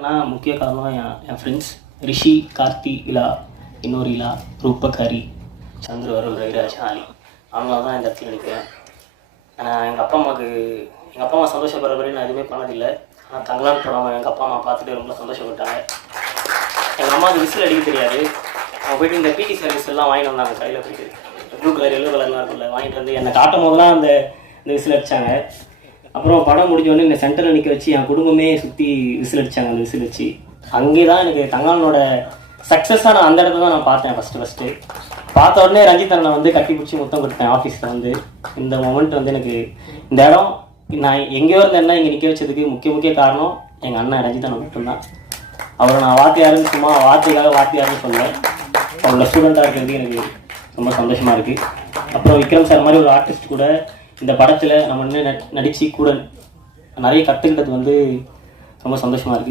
ஏன்னா முக்கிய காரணம் என் ஃப்ரெண்ட்ஸ் ரிஷி, கார்த்தி, இலா, இன்னொரு இலா, ரூபக், ஹரி, சந்துரு, அருள், ரவிராஜ், ஆலி, அவங்களால தான் இந்த இடத்துல நிற்கிறேன். எங்கள் அப்பா அம்மா சந்தோஷப்படுற மாதிரி நான் எதுவுமே பண்ணதில்லை. ஆனால் தங்களான் படம் எங்கள் அப்பா அம்மா பார்த்துட்டு ரொம்ப சந்தோஷப்பட்டாங்க. எங்கள் அம்மாவுக்கு விசில் அடிக்க தெரியாது. அவங்க போய்ட்டு இந்த பிடி சர்வீஸ் எல்லாம் வாங்கிட்டு வந்தாங்க. கையில் போய்ட்டு ப்ளூ கலர் எல்லோ கலர்லாம் இருக்குல்ல வாங்கிட்டு வந்து என்னை காட்டும் போதெல்லாம் அந்த விசில் அடித்தாங்க. அப்புறம் படம் முடிஞ்சோடனே இந்த சென்டரில் நிற்க வச்சு என் குடும்பமே சுற்றி விசில் அடித்தாங்க. அந்த விசில் வச்சு அங்கே தான் எனக்கு தங்கானோட சக்ஸஸாக நான் அந்த இடத்துல தான் நான் பார்த்தேன். ஃபஸ்ட்டு பார்த்த உடனே ரஞ்சித் அண்ணனை வந்து கட்டி பிடிச்சி முத்தம் கொடுத்தேன் ஆஃபீஸில் வந்து. இந்த மொமெண்ட் வந்து எனக்கு இந்த இடம் நான் எங்கேயோ இருந்தேன்னா இங்கே நிற்க வச்சதுக்கு முக்கிய காரணம் எங்கள் அண்ணன் ரஞ்சித் அண்ணன் மட்டும்தான். அவரை நான் வாத்தியாருன்னு சும்மா வாத்தியாருன்னு சொன்னேன். அவரோட ஸ்டூடெண்ட்டாக இருக்கிறது எனக்கு ரொம்ப சந்தோஷமாக இருக்குது. அப்புறம் விக்ரம் சார் மாதிரி ஒரு ஆர்டிஸ்ட் கூட இந்த படத்தில் நம்ம நடித்து கூட நிறைய கற்றுக்கிட்டது வந்து ரொம்ப சந்தோஷமாக இருக்குது.